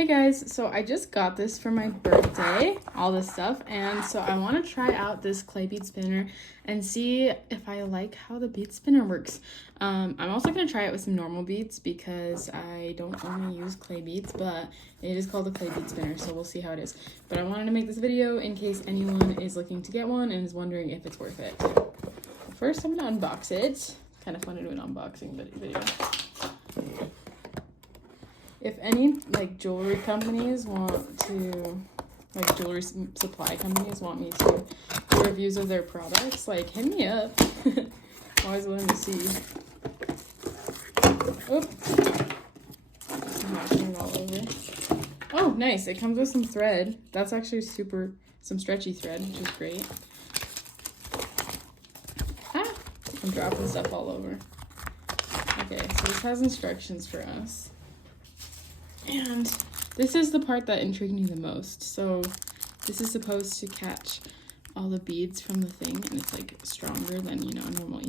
Hey guys, so I just got this for my birthday, all this stuff, and so I want to try out this clay bead spinner and see if I like how the bead spinner works. I'm also going to try it with some normal beads because I don't only use clay beads, but it is called a clay bead spinner, so we'll see how it is. But I wanted to make this video in case anyone is looking to get one and is wondering if it's worth it. First, I'm going to unbox it. It's kind of fun to do an unboxing video. If any jewelry companies want to, jewelry supply companies want me to do reviews of their products, hit me up. I'm always willing to see. Oops. I'm knocking it all over. Oh, nice. It comes with some thread. That's actually some stretchy thread, which is great. Ah, I'm dropping stuff all over. Okay, so this has instructions for us. And this is the part that intrigued me the most. So this is supposed to catch all the beads from the thing, and it's stronger than, a normal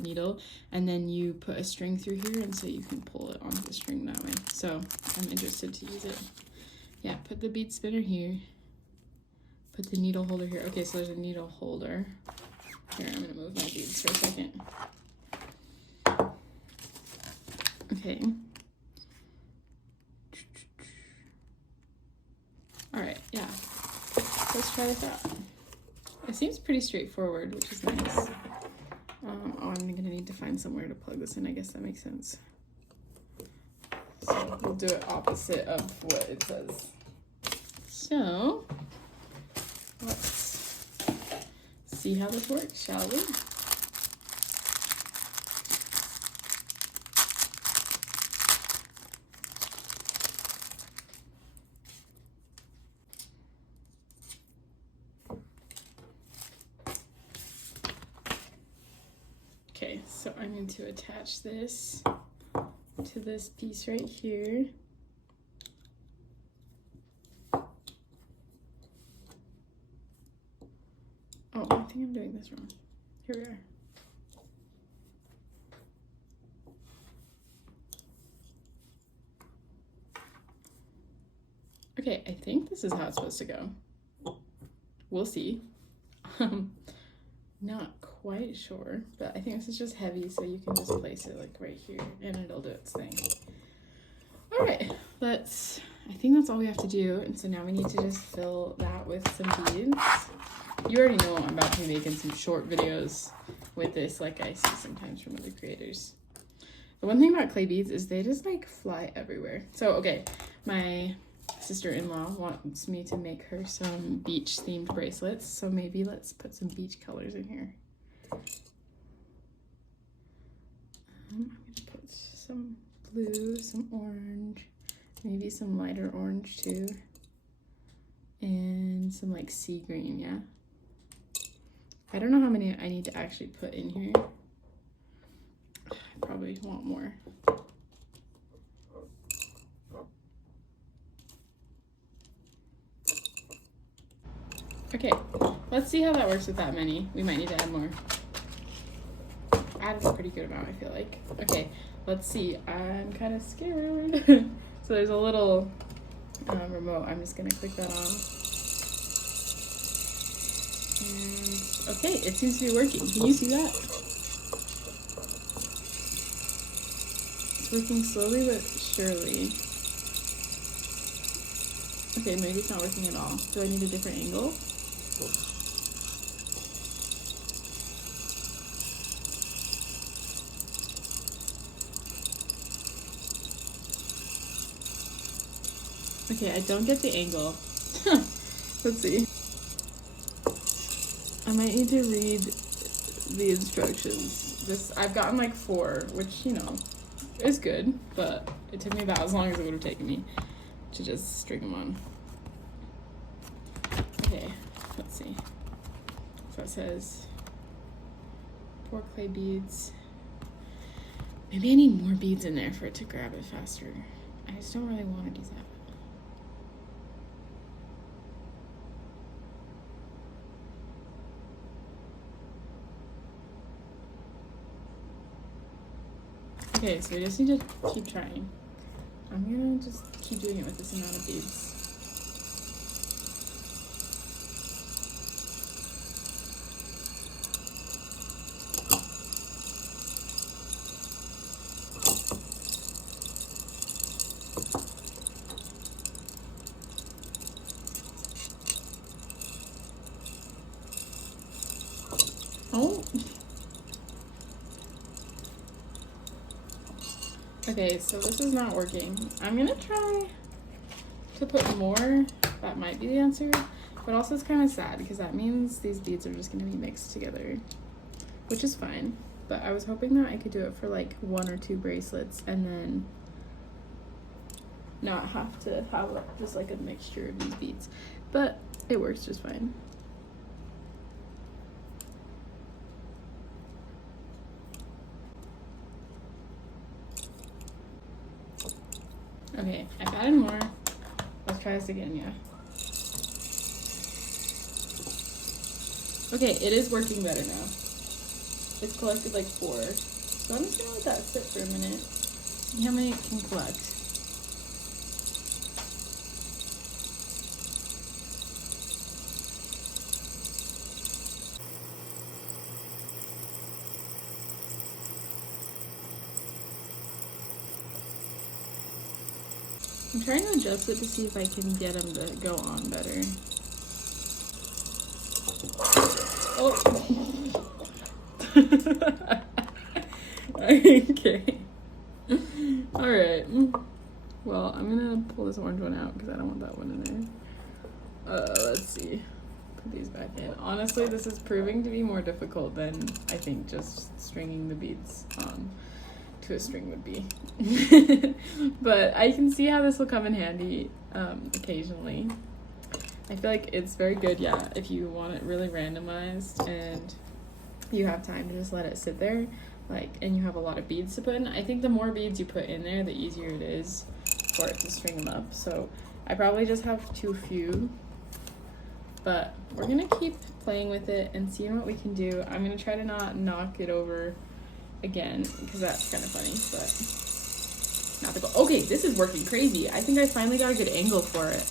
needle. And then you put a string through here, and so you can pull it onto the string that way. So I'm interested to use it. Yeah, put the bead spinner here. Put the needle holder here. Okay, so there's a needle holder. Here, I'm gonna move my beads for a second. Okay. Alright, yeah. Let's try this out. It seems pretty straightforward, which is nice. I'm gonna need to find somewhere to plug this in. I guess that makes sense. So we'll do it opposite of what it says. So let's see how this works, shall we? Okay, so I'm going to attach this to this piece right here. Oh, I think I'm doing this wrong. Here we are. Okay, I think this is how it's supposed to go. We'll see. Not quite sure, but I think this is just heavy, so you can just place it right here and it'll do its thing. All right, I think that's all we have to do. And so now we need to just fill that with some beads. You already know I'm about to be making some short videos with this, like I see sometimes from other creators. The one thing about clay beads is they just fly everywhere. So, okay, my sister-in-law wants me to make her some beach themed bracelets, so maybe let's put some beach colors in here. I'm gonna put some blue, some orange, maybe some lighter orange too, and some sea green. Yeah, I don't know how many I need to actually put in here. I probably want more. Okay, let's see how that works with that many. We might need to add more. Added a pretty good amount, I feel like. Okay, let's see. I'm kind of scared. So there's a little remote. I'm just gonna click that on. And okay, it seems to be working. Can you see that? It's working slowly but surely. Okay, maybe it's not working at all. Do I need a different angle? Okay, I don't get the angle. Let's see. I might need to read the instructions. I've gotten 4, which, is good, but it took me about as long as it would have taken me to just string them on. Okay, let's see. So it says 4 clay beads. Maybe I need more beads in there for it to grab it faster. I just don't really want to do that. Okay, so we just need to keep trying. I'm gonna just keep doing it with this amount of beads. Oh. Okay, so this is not working. I'm gonna try to put more. That might be the answer. But also it's kind of sad because that means these beads are just gonna be mixed together, which is fine. But I was hoping that I could do it for like 1 or 2 bracelets and then not have to have just like a mixture of these beads. But it works just fine. Okay, I've added more. Let's try this again, yeah. Okay, it is working better now. It's collected like 4. So I'm just gonna let that sit for a minute. See how many it can collect. I'm trying to adjust it to see if I can get them to go on better. Oh. Okay. Alright. Well, I'm gonna pull this orange one out because I don't want that one in there. Let's see. Put these back in. Honestly, this is proving to be more difficult than I think just stringing the beads on to a string would be. But I can see how this will come in handy occasionally. I feel like it's very good, yeah, if you want it really randomized and you have time to just let it sit there, like, and you have a lot of beads to put in. I think the more beads you put in there, the easier it is for it to string them up. So I probably just have too few, but we're gonna keep playing with it and seeing what we can do. I'm gonna try to not knock it over again because that's kind of funny, but not the goal. Okay, this is working crazy. I think I finally got a good angle for it,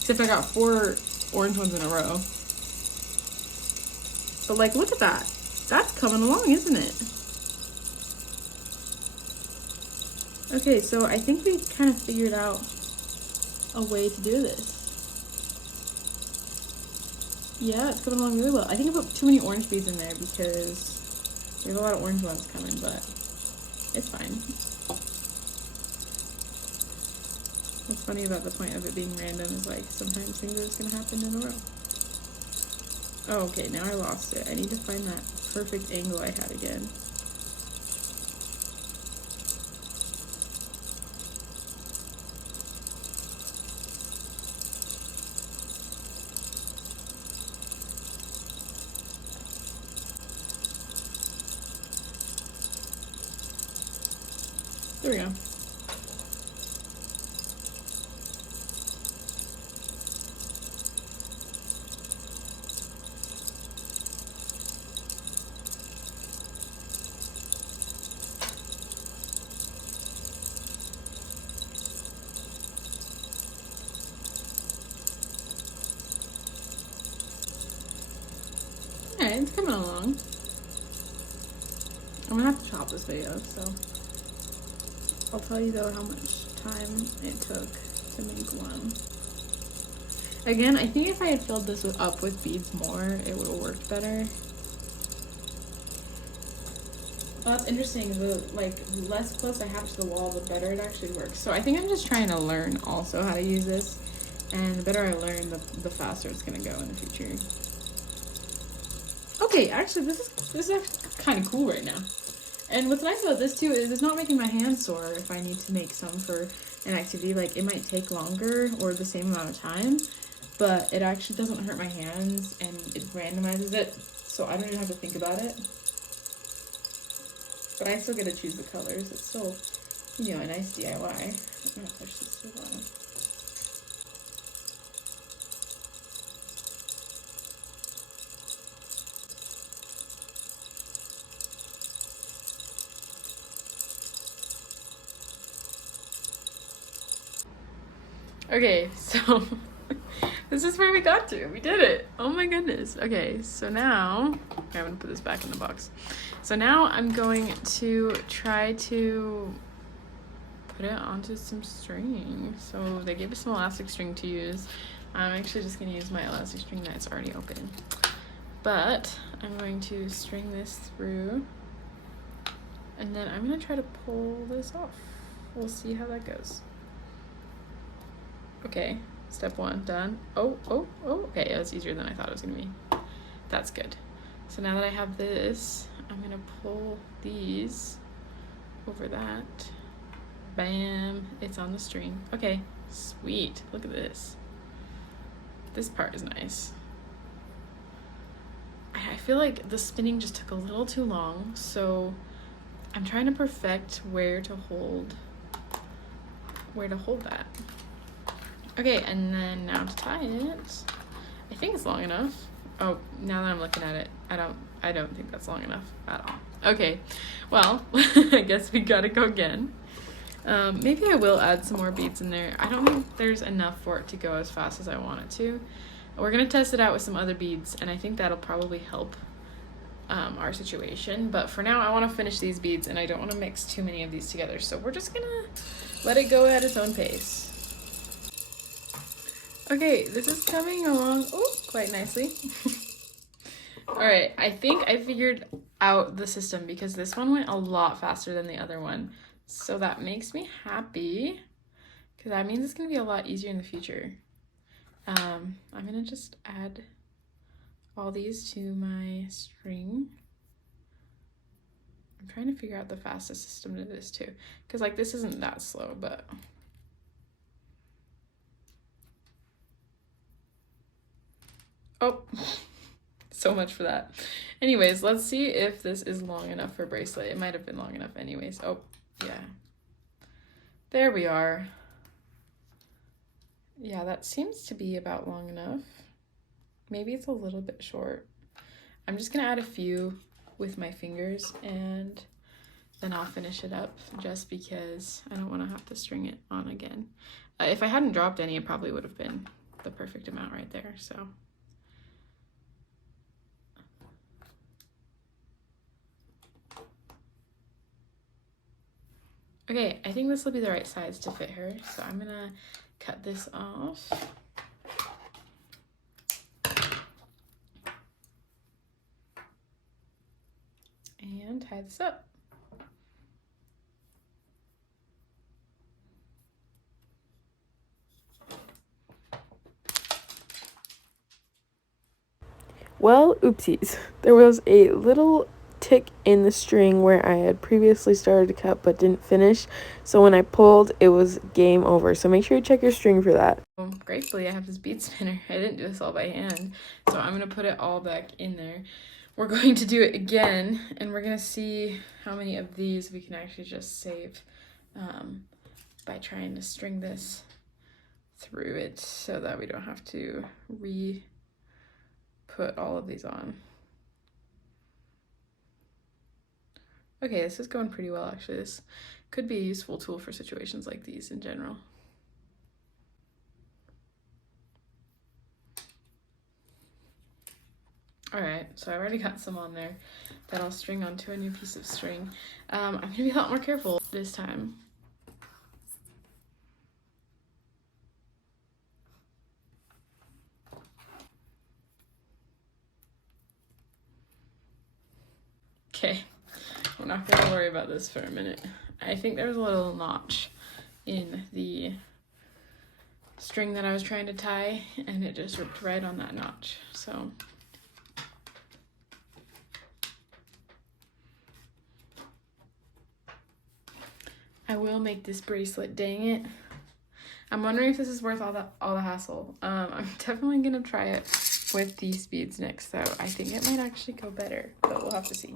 except I got 4 orange ones in a row. But like, look at that. That's coming along, isn't it? Okay, so I think we kind of figured out a way to do this. Yeah, it's coming along really well. I think I put too many orange beads in there because we have a lot of orange ones coming, but it's fine. What's funny about the point of it being random is like sometimes things are just gonna happen in a row. Oh, okay, now I lost it. I need to find that perfect angle I had again. There we go. Alright, it's coming along. I'm gonna have to chop this video, so I'll tell you though how much time it took to make one. Again, I think if I had filled this up with beads more, it would have worked better. Well, that's interesting. The less close I have to the wall, the better it actually works. So I think I'm just trying to learn also how to use this, and the better I learn, the faster it's gonna go in the future. Okay, actually, this is actually kind of cool right now. And what's nice about this too is it's not making my hands sore if I need to make some for an activity. Like, it might take longer or the same amount of time, but it actually doesn't hurt my hands and it randomizes it, so I don't even have to think about it. But I still get to choose the colors. It's still, you know, a nice DIY. I'm gonna push this too loud. Okay, so this is where we got to. We did it. Oh my goodness. Okay, so now I'm gonna put this back in the box. So now I'm going to try to put it onto some string. So they gave us some elastic string to use. I'm actually just gonna use my elastic string that's already open. But I'm going to string this through, and then I'm gonna try to pull this off. We'll see how that goes. Okay, step one done. Oh, okay, it was easier than I thought it was gonna be. That's good. So now that I have this, I'm gonna pull these over that. Bam, it's on the string. Okay, sweet, look at this. This part is nice. I feel like the spinning just took a little too long, so I'm trying to perfect where to hold that. Okay, and then now to tie it. I think it's long enough. Oh, now that I'm looking at it, I don't think that's long enough at all. Okay, well, I guess we gotta go again. Maybe I will add some more beads in there. I don't think there's enough for it to go as fast as I want it to. We're gonna test it out with some other beads, and I think that'll probably help our situation. But for now, I want to finish these beads, and I don't want to mix too many of these together. So we're just gonna let it go at its own pace. Okay, this is coming along quite nicely. All right, I think I figured out the system because this one went a lot faster than the other one. So that makes me happy because that means it's gonna be a lot easier in the future. I'm gonna just add all these to my string. I'm trying to figure out the fastest system to this too, because like this isn't that slow, but oh, so much for that. Anyways, let's see if this is long enough for bracelet. It might have been long enough anyways. Oh, yeah. There we are. Yeah, that seems to be about long enough. Maybe it's a little bit short. I'm just gonna add a few with my fingers and then I'll finish it up just because I don't want to have to string it on again. If I hadn't dropped any, it probably would have been the perfect amount right there, so. Okay, I think this will be the right size to fit her, so I'm gonna cut this off. And tie this up. Well, oopsies. There was a little tick in the string where I had previously started to cut but didn't finish. So when I pulled, it was game over. So make sure you check your string for that. Gratefully, I have this bead spinner. I didn't do this all by hand. So I'm going to put it all back in there. We're going to do it again, and we're going to see how many of these we can actually just save by trying to string this through it so that we don't have to put all of these on. Okay, this is going pretty well actually. This could be a useful tool for situations like these in general. Alright, so I already got some on there that I'll string onto a new piece of string. I'm gonna be a lot more careful this time. Okay, we're not gonna worry about this for a minute. I think there was a little notch in the string that I was trying to tie, and it just ripped right on that notch, so. I will make this bracelet, dang it. I'm wondering if this is worth all the hassle. I'm definitely gonna try it with these beads next though. I think it might actually go better, but we'll have to see.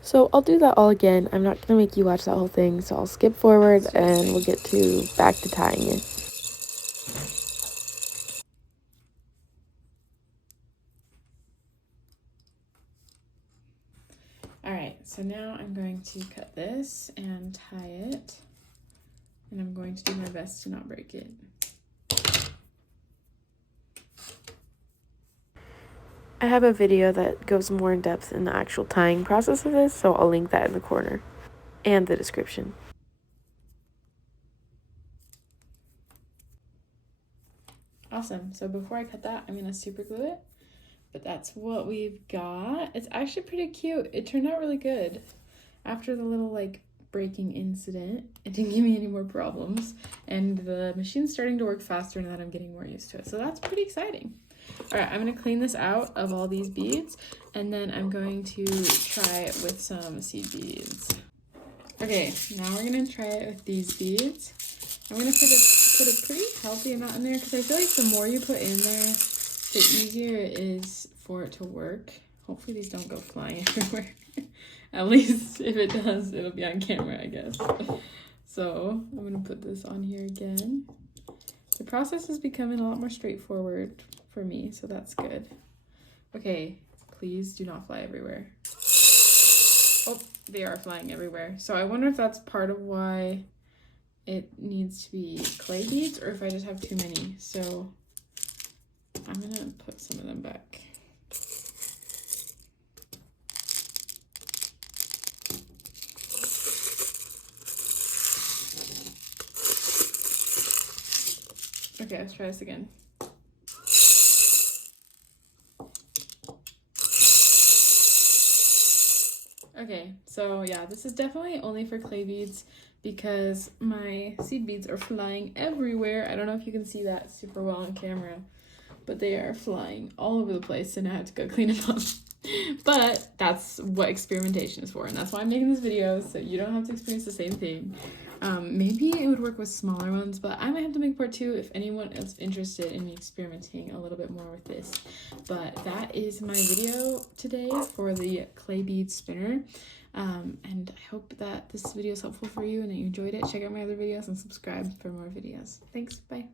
So I'll do that all again. I'm not going to make you watch that whole thing, so I'll skip forward and we'll get back to tying it. All right, so now I'm going to cut this and tie it, and I'm going to do my best to not break it. I have a video that goes more in depth in the actual tying process of this, so I'll link that in the corner and the description. Awesome. So before I cut that, I'm going to super glue it. But that's what we've got. It's actually pretty cute. It turned out really good. After the little like breaking incident, it didn't give me any more problems. And the machine's starting to work faster now that I'm getting more used to it. So that's pretty exciting. All right, I'm going to clean this out of all these beads. And then I'm going to try it with some seed beads. Okay, now we're going to try it with these beads. I'm going to put a pretty healthy amount in there because I feel like the more you put in there, the easier it is for it to work. Hopefully these don't go flying everywhere. At least if it does, it'll be on camera, I guess. So I'm going to put this on here again. The process is becoming a lot more straightforward for me, so that's good. Okay, please do not fly everywhere. Oh, they are flying everywhere. So I wonder if that's part of why it needs to be clay beads or if I just have too many. So I'm gonna put some of them back. Okay, let's try this again. Okay, so yeah, this is definitely only for clay beads because my seed beads are flying everywhere. I don't know if you can see that super well on camera, but they are flying all over the place and I had to go clean them up. But that's what experimentation is for, and that's why I'm making this video, so you don't have to experience the same thing. Maybe it would work with smaller ones, but I might have to make part 2 if anyone is interested in me experimenting a little bit more with this. But that is my video today for the clay bead spinner. And I hope that this video is helpful for you and that you enjoyed it. Check out my other videos and subscribe for more videos. Thanks, bye.